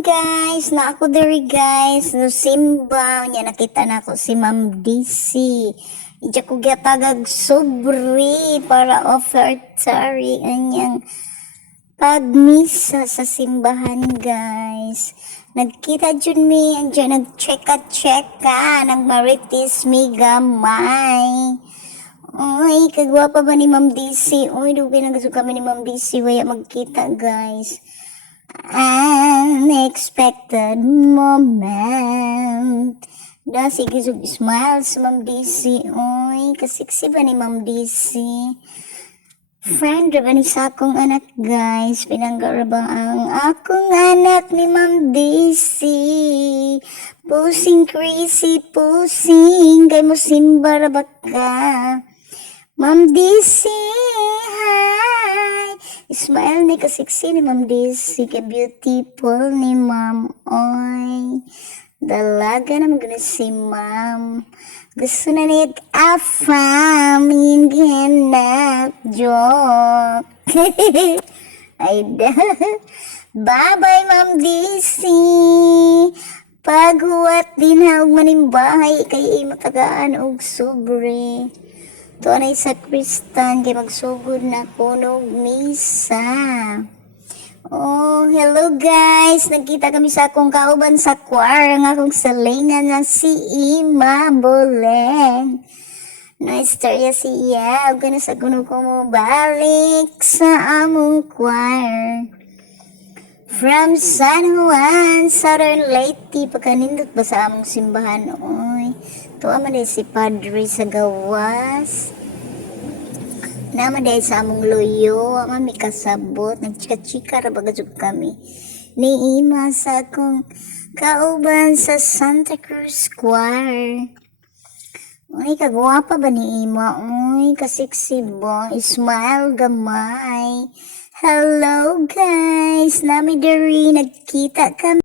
Guys, na ako diri guys, no simba nya nakita na ako si Ma'am DC. Ija ko gatagag sobre para offertory anyang pagmisa sa simbahan guys. Nagkita jud mi andiyan nagcheka nagmarites mi gamay. Uy, kagwapa ba ni Ma'am DC? Uy, dugay na gusto kami ni Ma'am DC waya magkita guys. Unexpected moment. Sige, smile sa Ma'am DC. Uy, kasiksi ba ni Ma'am DC? Friend ba ni sa akong anak guys? Pinanggara ba ang akong anak ni Ma'am DC? Pusing crazy, pusing. Kay mo simba ra ba ka? Ma'am DC, hi! Smile ni kasiksi ni Ma'am DC, ka beautiful ni Ma'am. Oy, dalaga na maganda si Ma'am. Gusto na niya afam, hindi na joke. Ay da. Bye-bye Ma'am DC. Paghuwat din haog manimbahay kay matagaan og sobre. To na sa Kristan kay magsugod na kunog misa. Oh, hello guys. Nagkita kami sa akong kauban sa choir nga akong salingan ng si Ima Boleng. Na-istorya siya. Huwag na sa kuno ko mo balik sa among choir. From San Juan, Southern Leyte, pagkanindot ba sa among simbahan? Oy, tuwa man din si Padre sa gawas. Naman dahil sa among loyo, mami kasabot, nagchika-chika ra bagasog kami. Ni Ima sa akong kauban sa Santa Cruz Choir. Uy, kagwapa ba ni Ima? Uy, kasiksi ba? Smile gamay. Hello guys, nami diri nagkita kami.